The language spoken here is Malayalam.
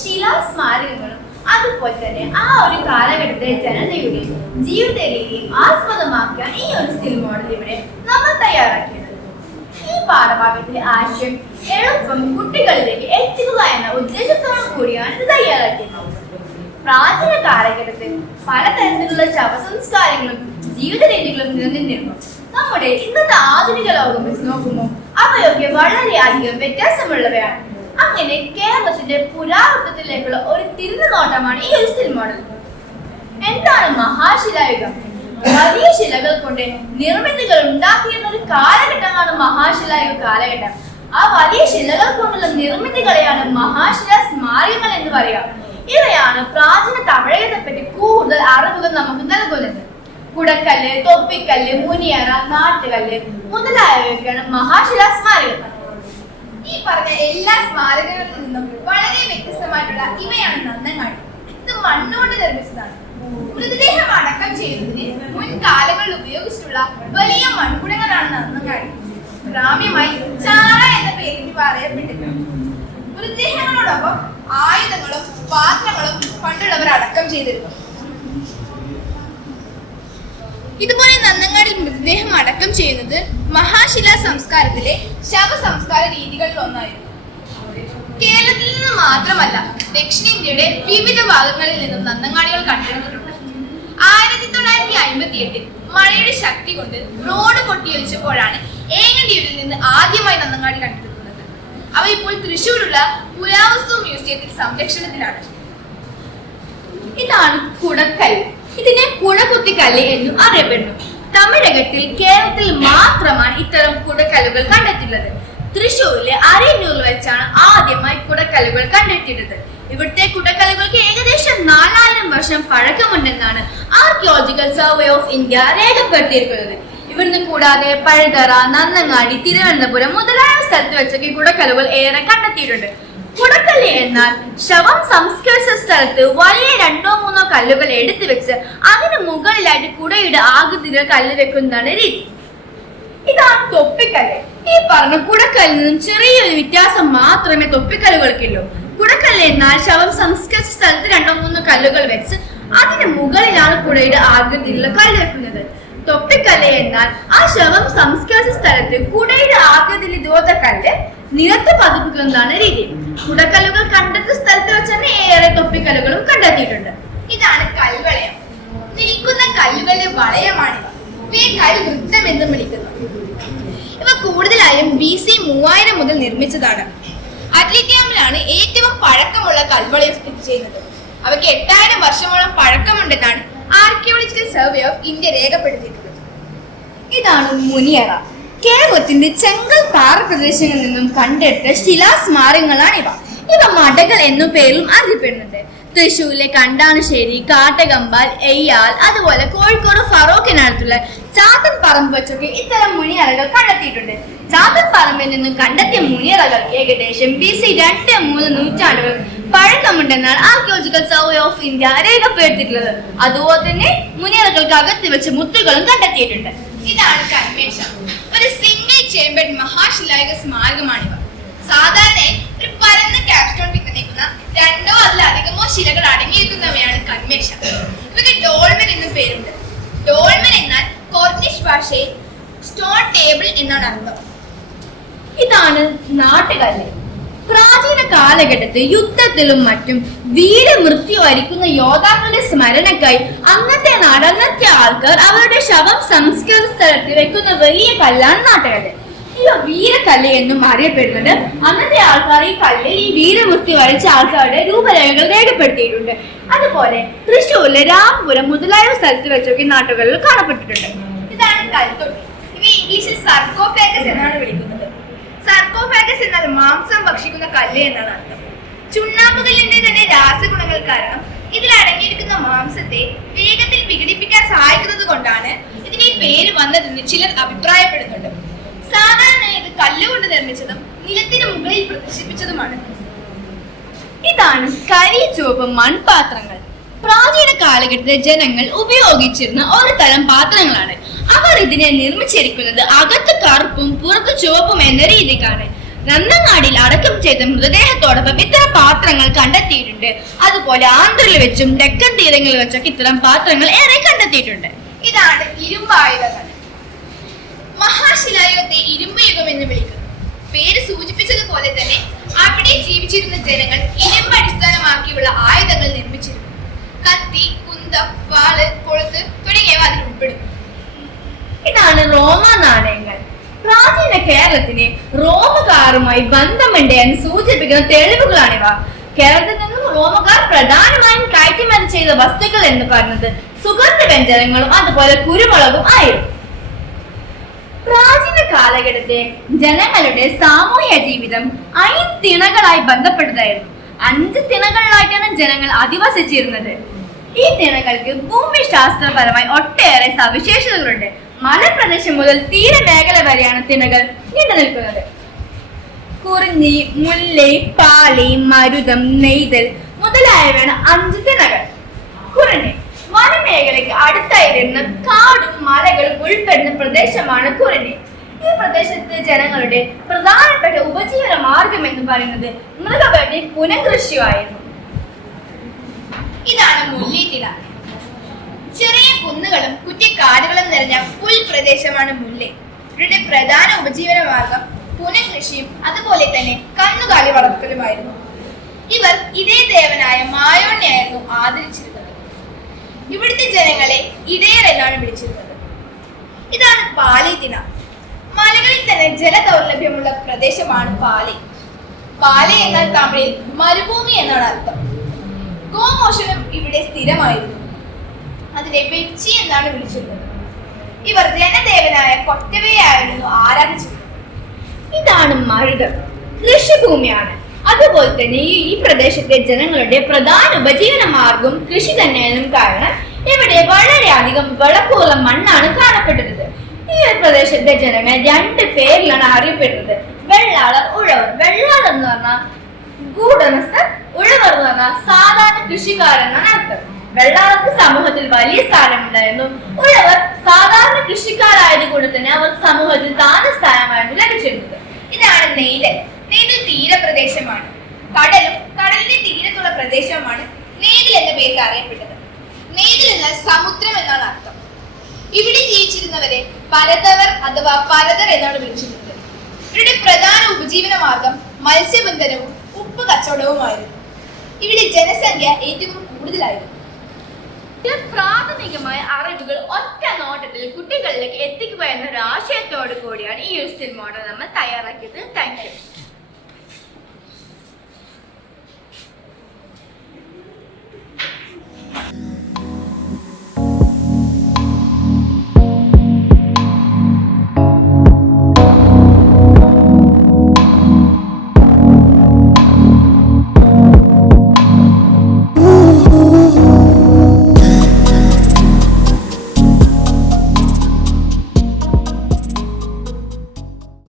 ശിലാസ്മാരകങ്ങളും അതുപോലെ തന്നെ ആ ഒരു കാലഘട്ടത്തെ ജനതയുടെയും ജീവിത രീതിയും ആസ്പദമാക്കാൻ ഈ ഒരു സ്കിൽ മോഡൽ ഇവിടെ നമ്മൾ തയ്യാറാക്കിയത് ഈ പാഠഭാഗത്തിലെ ആശയം എളുപ്പം കുട്ടികളിലേക്ക് എത്തിക്കുക എന്ന ഉദ്ദേശത്തോടു കൂടിയാണ് ഇത് തയ്യാറാക്കിയത് പ്രാചീന കാലഘട്ടത്തിൽ പലതരത്തിലുള്ള ശവസംസ്കാരങ്ങളും ജീവിത രീതികളും നിലനിന്നിരുന്നു. നമ്മുടെ ഇന്നത്തെ ആധുനിക ലോകം വെച്ച് നോക്കുമ്പോൾ അവയൊക്കെ വളരെയധികം വ്യത്യാസമുള്ളവയാണ്. അങ്ങനെ കേരളത്തിന്റെ പുരാവൃത്തത്തിലേക്കുള്ള ഒരു തിരിഞ്ഞു നോട്ടമാണ് ഈ ഒരു സിനിമ എന്താണ് മഹാശിലായുഗം? വലിയ ശിലകൾ കൊണ്ട് നിർമ്മിതികൾ ഉണ്ടാക്കിയിരുന്ന ഒരു കാലഘട്ടമാണ് മഹാശിലായുഗ കാലഘട്ടം. ആ വലിയ ശിലകൾ കൊണ്ടുള്ള നിർമ്മിതികളെയാണ് മഹാശില സ്മാരകങ്ങൾ എന്ന് പറയുക. ഇവയാണ് പ്രാചീന തമിഴകത്തെ പറ്റി കൂടുതൽ അറിവുകൾ നമുക്ക് നൽകുന്നത്. കുടക്കല്ല് തൊപ്പിക്കല്ല് മുനിയറ നാട്ടുകല്ല് മുതലായവയൊക്കെയാണ് മഹാശില സ്മാരകങ്ങൾ. ഈ പറഞ്ഞ എല്ലാ സ്മാരകങ്ങളിൽ നിന്നും വളരെ വ്യത്യസ്തമായിട്ടുള്ള ഇവയാണ് നന്നങ്ങാടി ഇത് മണ്ണുകൊണ്ട് നിർമ്മിച്ചതാണ്. മൃതദേഹം അടക്കം ചെയ്യുന്നതിന് മുൻകാലങ്ങളിൽ ഉപയോഗിച്ചിട്ടുള്ള വലിയ മൺകുടങ്ങളാണ് നന്നങ്ങാടി ഗ്രാമ്യമായി ചാറ എന്ന പേരിൽ ഇവ അറിയപ്പെട്ടിട്ടുണ്ട് മൃതദേഹങ്ങളോടൊപ്പം ആയുധങ്ങളും പാത്രങ്ങളും പണ്ടുള്ളവർ അടക്കം ചെയ്തിരുന്നു. ഇതുപോലെ നന്നങ്ങാടിൽ മൃതദേഹം അടക്കം ചെയ്യുന്നത് മഹാശില സംസ്കാരത്തിലെ ശവസംസ്കാര രീതികളിൽ ഒന്നായിരുന്നു. കേരളത്തിൽ നിന്ന് മാത്രമല്ല ദക്ഷിണേന്ത്യയുടെ വിവിധ ഭാഗങ്ങളിൽ നിന്നും നന്നങ്ങാടികൾ കണ്ടെടുത്തിട്ടുണ്ട്. ആയിരത്തി തൊള്ളായിരത്തി അമ്പത്തി എട്ടിൽ മഴയുടെ ശക്തി കൊണ്ട് റോഡ് പൊട്ടിയൊലിച്ചപ്പോഴാണ് ഏങ്ങണ്ടിയൂരിൽ നിന്ന് ആദ്യമായി നന്നങ്ങാടി കണ്ടെടുക്കുന്നത് അവ ഇപ്പോൾ തൃശ്ശൂരുള്ള പുരാവസ്തു മ്യൂസിയത്തിൽ സംരക്ഷണത്തിലാണ്. ഇതാണ് കുടക്കല്ല് ഇതിനെ കുടകുത്തിക്കല്ല് എന്നും അറിയപ്പെടുന്നു. തമിഴകത്തിൽ കേരളത്തിൽ മാത്രമാണ് ഇത്തരം കുടക്കല്ലുകൾ കണ്ടെത്തിയിട്ടുള്ളത്. തൃശ്ശൂരിലെ അരയന്നൂരിൽ വെച്ചാണ് ആദ്യമായി കുടക്കല്ലുകൾ കണ്ടെത്തിയിട്ടത് ഇവിടുത്തെ കുടക്കല്ലുകൾക്ക് ഏകദേശം നാലായിരം വർഷം പഴക്കമുണ്ടെന്നാണ് ആർക്കിയോളജിക്കൽ സർവേ ഓഫ് ഇന്ത്യ രേഖപ്പെടുത്തിയിരിക്കുന്നത്. ഇവിടുന്ന് കൂടാതെ പഴുതറ നന്നങ്ങാടി തിരുവനന്തപുരം മുതലായ സ്ഥലത്ത് വെച്ചൊക്കെ കുടക്കല്ലുകൾ ഏറെ കണ്ടെത്തിയിട്ടുണ്ട്. കുടക്കല്ല് എന്നാൽ ശവം സംസ്കരിച്ച സ്ഥലത്ത് വലിയ രണ്ടോ മൂന്നോ കല്ലുകൾ എടുത്തു വെച്ച് അതിന് മുകളിലായിട്ട് കുടയുടെ ആകൃതിയിൽ കല്ല് വെക്കുന്നതാണ് രീതി. ഇതാണ് തൊപ്പിക്കല്ല്. ഈ പറഞ്ഞ കുടക്കല്ലിൽ നിന്നും ചെറിയൊരു വ്യത്യാസം മാത്രമേ തൊപ്പിക്കല്ലുകൾക്കുള്ളൂ കുടക്കല്ല് എന്നാൽ ശവം സംസ്കരിച്ച സ്ഥലത്ത് രണ്ടോ മൂന്നോ കല്ലുകൾ വെച്ച് അതിന് മുകളിലാണ് കുടയുടെ ആകൃതിയിലുള്ള കല്ല് വെക്കുന്നത്. തൊപ്പിക്കല്ല് എന്നാൽ ആ ശവം സംസ്കരിച്ച സ്ഥലത്ത് കുടയുടെ ആകൃതിയിൽ ഇതുപോലത്തെ നിലത്ത് പതിപ്പിക്കുന്നതാണ് രീതി. കുടക്കല്ലുകൾ കണ്ടെത്തിയ സ്ഥലത്ത് വെച്ച് തന്നെ ഏറെ തൊപ്പിക്കല്ലുകളും കണ്ടെത്തിയിട്ടുണ്ട്. ഇതാണ് കൽവളയം നിൽക്കുന്ന കല്ലുകളുടെ വളയമാണ് ഇവയെ കൽവൃത്തം എന്നും വിളിക്കുന്നു. ഇവ കൂടുതലായും ബി സി മൂവായിരം മുതൽ നിർമ്മിച്ചതാണ്. അറ്റ്ലിറ്റിയാമിലാണ് ഏറ്റവും പഴക്കമുള്ള കൽവളയം സ്ഥിതി ചെയ്യുന്നത്. അവയ്ക്ക് എട്ടായിരം വർഷമോളം പഴക്കമുണ്ടെന്നാണ് ആർക്കിയോളജിക്കൽ സർവേ ഓഫ് ഇന്ത്യ രേഖപ്പെടുത്തിയിട്ടുള്ളത്. ഇതാണ് മുനിയറ. കേരളത്തിന്റെ ചെങ്കൽ പാറ പ്രദേശങ്ങളിൽ നിന്നും കണ്ടെടുത്ത ശിലാസ്മാരങ്ങളാണ് ഇവ. ഇവ മടകൾ എന്നു പേരിലും അറിയപ്പെടുന്നുണ്ട്. തൃശ്ശൂരിലെ കണ്ടാണശ്ശേരി കാട്ടകമ്പാൽ എയ്യാൽ അതുപോലെ കോഴിക്കോട് ഫറോക്കിനടുത്തുള്ള ചാത്തൻ പറമ്പ് വെച്ചൊക്കെ ഇത്തരം മുനിയറകൾ കണ്ടെത്തിയിട്ടുണ്ട്. ചാത്തൻ പറമ്പിൽ നിന്നും കണ്ടെത്തിയ മുനിയറകൾ ഏകദേശം ബി സി രണ്ട് മൂന്ന് നൂറ്റാണ്ടുകൾ പഴക്കമുണ്ടെന്നാണ് ആർക്കിയോളജിക്കൽ സർവേ ഓഫ് ഇന്ത്യ രേഖപ്പെടുത്തിയിട്ടുള്ളത്. അതുപോലെ തന്നെ മുനിയറകൾക്ക് അകത്ത് വെച്ച് മുത്തുകളും കണ്ടെത്തിയിട്ടുണ്ട്. ഇതാണ് കന്മേഷ ഒരു സിംഗിൾ ചേമ്പർ മഹാശിലായുഗ സ്മാരകമാണിവ സാധാരണ ഒരു പരന്ന ക്യാപ്സ്റ്റോൺ പിന്തുണയ്ക്കുന്ന രണ്ടോ അതിലധികമോ ശിലകൾ അടങ്ങിയിരിക്കുന്നവയാണ് കന്മേഷ ഇവയ്ക്ക് ഡോൾമൻ എന്നും പേരുണ്ട്. ഡോൾമൻ എന്നാൽ കോർണിഷ് ഭാഷയിൽ സ്റ്റോൺ ടേബിൾ എന്നാണ് അർത്ഥം. ഇതാണ് നാട്ടുകല്ല് പ്രാചീന കാലഘട്ടത്തിൽ യുദ്ധത്തിലും മറ്റും വീരമൃത്യു വരിക്കുന്ന യോദ്ധാക്കളുടെ സ്മരണക്കായി അന്നത്തെ നാട് അന്നത്തെ ആൾക്കാർ അവരുടെ ശവം സംസ്കൃത സ്ഥലത്ത് വെക്കുന്ന വലിയ കല്ലാണ് നാട്ടുകല്ല്. ഈ വീരക്കല്ല് എന്നും അറിയപ്പെടുന്നത് അന്നത്തെ ആൾക്കാർ ഈ കല്ല് ഈ വീരമൃത്യു വരച്ച ആൾക്കാരുടെ രൂപരേഖകൾ രേഖപ്പെടുത്തിയിട്ടുണ്ട്. അതുപോലെ തൃശ്ശൂരിലെ രാമപുരം മുതലായ സ്ഥലത്ത് വെച്ചൊക്കെ നാട്ടുകളിൽ കാണപ്പെട്ടിട്ടുണ്ട് ഇതാണ് കൽത്തൊട്ടി ഇവ ഇംഗ്ലീഷിൽ സർക്കോഫാഗസ് എന്നാണ് വിളിക്കുന്നത് എന്നാൽ മാംസം ഭക്ഷിക്കുന്ന കല്ല് എന്നാണ് അർത്ഥം. ചുണ്ണാമ്പുകല്ലിന്റെ തന്നെ രാസഗുണങ്ങൾ കാരണം ഇതിൽ അടങ്ങിയിരിക്കുന്ന മാംസത്തെ വേഗത്തിൽ വിഘടിപ്പിക്കാൻ സഹായിക്കുന്നത് കൊണ്ടാണ് ഇതിന് ഈ പേര് വന്നതെന്ന് ചിലർ അഭിപ്രായപ്പെടുന്നുണ്ട്. സാധാരണയായി ഇത് കല്ലുകൊണ്ട് നിർമ്മിച്ചതും നിലത്തിന് മുകളിൽ പ്രദർശിപ്പിച്ചതുമാണ് ഇതാണ് കരി ചുവപ്പ് മൺപാത്രങ്ങൾ. പ്രാചീന കാലഘട്ടത്തിലെ ജനങ്ങൾ ഉപയോഗിച്ചിരുന്ന ഒരു തരം പാത്രങ്ങളാണ്. അവർ ഇതിനെ നിർമ്മിച്ചിരിക്കുന്നത് അകത്ത് കറുപ്പും പുറത്ത് ചുവപ്പും എന്ന രീതിക്കാണ്. നന്നങ്ങാടിയിൽ അടക്കം ചെയ്ത മൃതദേഹത്തോടൊപ്പം ഇത്തരം പാത്രങ്ങൾ കണ്ടെത്തിയിട്ടുണ്ട്. അതുപോലെ ആന്ധ്രയിൽ വെച്ചും ഡെക്കൻ തീരങ്ങളിൽ വെച്ചൊക്കെ ഇത്തരം പാത്രങ്ങൾ ഏറെ കണ്ടെത്തിയിട്ടുണ്ട്. ഇതാണ് ഇരുമ്പായുധങ്ങൾ. മഹാശിലായുഗത്തെ ഇരുമ്പ് യുഗം എന്ന് വിളിക്കുന്നു. പേര് സൂചിപ്പിച്ചതുപോലെ തന്നെ അവിടെ ജീവിച്ചിരുന്ന ജനങ്ങൾ ഇരുമ്പ് അടിസ്ഥാനമാക്കിയുള്ള ആയുധങ്ങൾ നിർമ്മിച്ചിരുന്നു. കത്തി കുന്തം വാൾ കൊളുത്ത് തുടങ്ങിയവ അതിൽ ഉൾപ്പെടുന്നു. ഇതാണ് റോമ നാണയങ്ങൾ. പ്രാചീന കേരളത്തിന് റോമകാറുമായി ബന്ധമുണ്ട് എന്ന് സൂചിപ്പിക്കുന്ന തെളിവുകളാണിവ കേരളത്തിൽ നിന്നും റോമുകാർ പ്രധാനമായും കയറ്റുമതി ചെയ്ത വസ്തുക്കൾ എന്ന് പറയുന്നത് സുഗന്ധ വ്യഞ്ജനങ്ങളും അതുപോലെ കുരുമുളകും ആയിരുന്നു. പ്രാചീന കാലഘട്ടത്തെ ജനങ്ങളുടെ സാമൂഹ്യ ജീവിതം തിണകളായി ബന്ധപ്പെട്ടതായിരുന്നു. അഞ്ച് തിണകളിലായിട്ടാണ് ജനങ്ങൾ അധിവസിച്ചിരുന്നത്. ഈ തിണകൾക്ക് ഭൂമിശാസ്ത്രപരമായി ഒട്ടേറെ സവിശേഷതകളുണ്ട്. മലപ്രദേശം മുതൽ തീരമേഖല വരെയാണ് തിണകൾ നീണ്ടു നിൽക്കുന്നത്. കുറിഞ്ഞി മുല്ലൈ പാളി മരുതം നെയ്തൽ മുതലായവയാണ് അഞ്ച് തിണകൾ. കുറിഞ്ഞി വനമേഖലയ്ക്ക് അടുത്തായി വരുന്ന കാടും മലകളും ഉൾപ്പെടുന്ന പ്രദേശമാണ് കുറിഞ്ഞി. ഈ പ്രദേശത്തെ ജനങ്ങളുടെ പ്രധാനപ്പെട്ട ഉപജീവന മാർഗം എന്ന് പറയുന്നത് മൃഗവെട്ടി പുനകൃഷിയായിരുന്നു ഇതാണ് മുല്ലേത്തില ചെറിയ കുന്നുകളും കുറ്റിക്കാടുകളും നിറഞ്ഞ പുൽപ്രദേശമാണ് മുല്ലേ. ഇവരുടെ പ്രധാന ഉപജീവന മാർഗം പുനഃകൃഷിയും അതുപോലെ തന്നെ കന്നുകാലി വളർത്തലുമായിരുന്നു. ഇവർ ഇതേ ദേവനായ മായോണിയായിരുന്നു ആദരിച്ചിരുന്നത്. ഇവിടുത്തെ ജനങ്ങളെ ഇതേർ എന്നാണ് വിളിച്ചിരുന്നത്. ഇതാണ് പാലിത്തിന മലകളിൽ തന്നെ ജലദൗർലഭ്യമുള്ള പ്രദേശമാണ് പാലി. പാലി എന്നാൽ തമിഴിൽ മരുഭൂമി എന്നാണ് അർത്ഥം. ഗോമോഷണം ഇവിടെ സ്ഥിരമായിരുന്നു. അതിനെ വെച്ചി എന്നാണ് വിളിച്ചിരുന്നത്. ഇവർ ജനദേവനായ കൊട്ടവയായിരുന്നു ആരാധിച്ചിരുന്നത് ഇതാണ് മരുതം കൃഷിഭൂമിയാണ്. അതുപോലെ തന്നെ ഈ പ്രദേശത്തെ ജനങ്ങളുടെ പ്രധാന ഉപജീവന മാർഗം കൃഷി തന്നെയാണെന്നും കാരണം ഇവിടെ വളരെയധികം വിളക്കുള്ള മണ്ണാണ് കാണപ്പെട്ടിരുന്നത് ഈ ഒരു പ്രദേശത്തെ ജനങ്ങൾ രണ്ട് പേരിലാണ് അറിയപ്പെടുന്നത്. വെള്ളാളർ ഉഴവർ. വെള്ളാളർ എന്ന് പറഞ്ഞാൽ ഗൂഢനസ്ഥർ ഉഴവർ എന്ന് പറഞ്ഞാൽ സാധാരണ കൃഷിക്കാരെന്നാണ് അർത്ഥം. വെള്ളാളർക്ക് സമൂഹത്തിൽ വലിയ സ്ഥാനമുണ്ടായിരുന്നു. ഉഴവർ സാധാരണ കൃഷിക്കാരായത് കൊണ്ട് തന്നെ അവർ സമൂഹത്തിൽ താന സ്ഥാനമായിരുന്നു ലഭിച്ചിരുന്നത്. ഇതാണ് നെയ്തൽ നെയ്തൽ തീരപ്രദേശമാണ്. കടലും കടലിന്റെ തീരത്തുള്ള പ്രദേശമാണ് നെയ്തൽ എന്ന പേരിൽ അറിയപ്പെട്ടത്. നെയ്തൽ എന്നാൽ സമുദ്രം എന്നാണ് അർത്ഥം. ഇവിടെ ജീവിച്ചിരുന്നവരെ പരതവർ അഥവാ പരതർ എന്നാണ് വിളിച്ചിരുന്നത്. ഇവരുടെ പ്രധാന ഉപജീവന മാർഗം മത്സ്യബന്ധനവും ഉപ്പ് കച്ചവടവുമായിരുന്നു. ഇവിടെ ജനസംഖ്യ ഏറ്റവും കൂടുതലായിരുന്നു. ചില പ്രാഥമികമായ അറിവുകൾ ഒറ്റ നോട്ടത്തിൽ കുട്ടികളിലേക്ക് എത്തിക്കുക എന്നൊരു ആശയത്തോടു കൂടിയാണ് ഈ ഒരു മോഡൽ നമ്മൾ തയ്യാറാക്കിയത്.